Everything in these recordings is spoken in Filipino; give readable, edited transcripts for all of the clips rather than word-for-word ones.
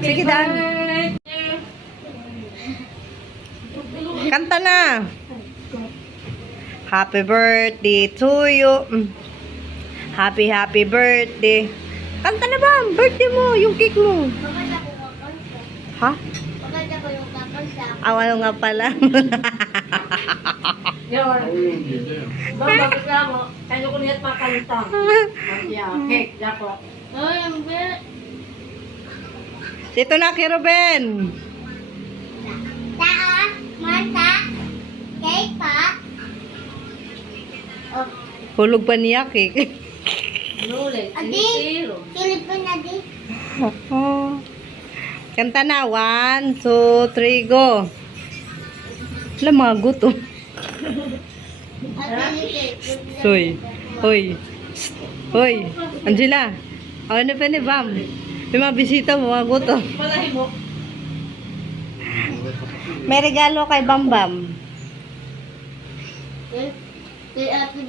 Sige, Dan. Kanta na. Happy birthday to you. Happy birthday. Kanta na ba? Birthday mo, yung cake mo. Maganda ko kakanta. Ha? Maganda ko yung kakanta. Awal nga pala. Yun. Baba, basta mo. Kaya ko niyat makalitang. Yeah, cake, dako. Ay, ang bet. Dito na kay Ruben. Taa, Marta, cake pa. Oh, Hulog pa niya cake. Nulit. Adi, silip ko na di. Kanta na. 1, 2, 3, go. Wala mga gutom. Adi, Hoy. Hoy. Hoy. Angela. Ano pa ni Bam? May mga bisita mo, mga gutom. Malahi mo. May regalo kay Bam Bam.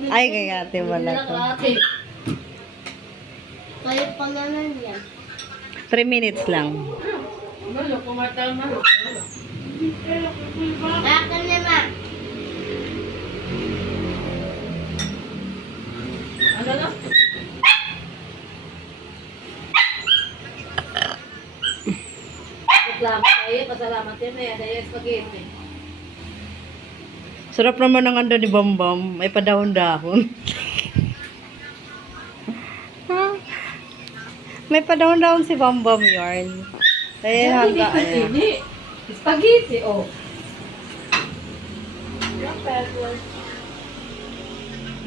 Ay, kay ate wala to. Kayo pangalan yan. 3 minutes lang. Malo, kumatal malo. Akin naman. Ano na? Salamat kayo, pasalamat yan na yan. Dahil spaghetti. Sarap naman ang ando ni Bam Bam. May padahon-dahon. May padahon-dahon si Bam Bam yarn. Eh, hangga. Hindi. Spaghetti, oh.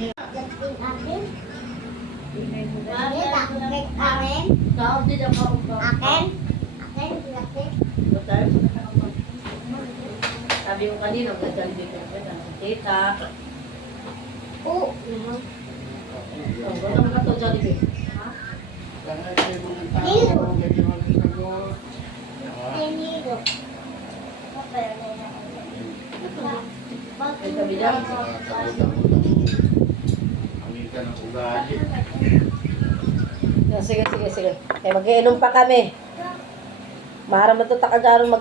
Gating akin. Bakit ako cake akin? Tawag din ako. Akin? Akin, gating. Sabi ko kanina, gagalitin ko na. Tita. Oo. Walang ka to, Jollibee. Ha? Nilo. Ay, Nilo. Ay, sabi lang. Sige. Kaya mag-iinom pa kami. Maharam na ito takagaron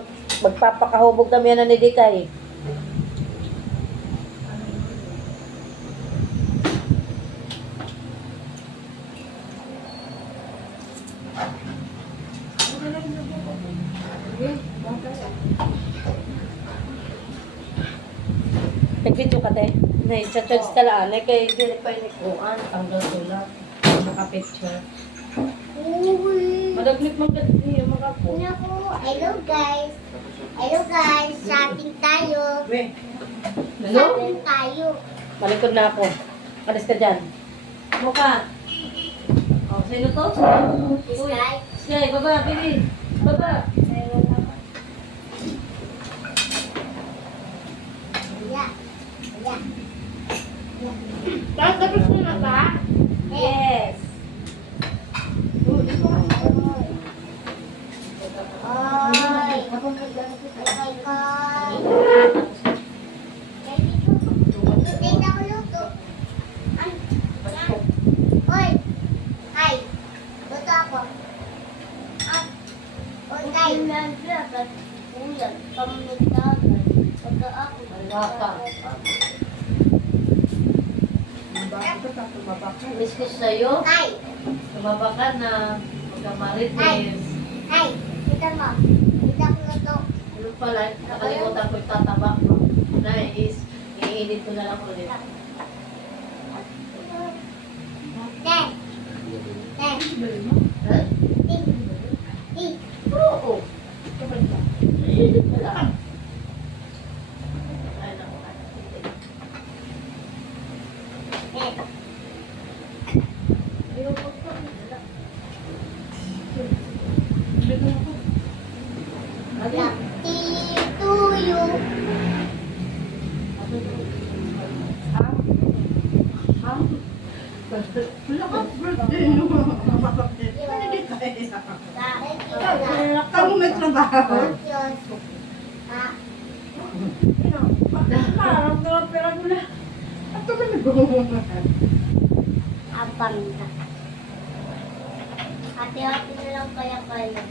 magpapakahubog kami yan ni Dikay. Nag-video ka te? Nay, cha-charge ka lang. Nay, kay dili pa yung nikuhan. Tanggal sulat. Naka-picture. Uy. Madaglit magdaglit yung mga po. Naku, hello guys. Hello guys, shopping tayo. Hello? Shopping tayo. Malikod na ako. Alis ka dyan. Mukha. Oh, sino to? Sky. Sky, baba, baby. Baba. Yeah. Yeah. Tapos mo na ba? Yes. Oy. Ay, kay. Luto na ako luto. Oy. Hi. Luto ako. Oy, kay. Ulan. Pamitagan. Pagka ako. Miss ko sa'yo. Kay. Tumaba ka na. Magkamarites. Hi. Kita mo. Kita ko luto. Ano pala, nakalimutan ko yung tataba ko. Nice. Iinit ko na lang ulit. Ten. Ten. Ha? Ting. Ting. Oo. Iinit ko lang. Ay, naku. Ten. Ayoko ko. Lucky to you. Wala ka birthday no. Bakit Kamu may trabaho. Yun. Ah, Parang pera mo na. Ato ka nag-uungan. abang ka. Hati-hati na lang kaya kayo.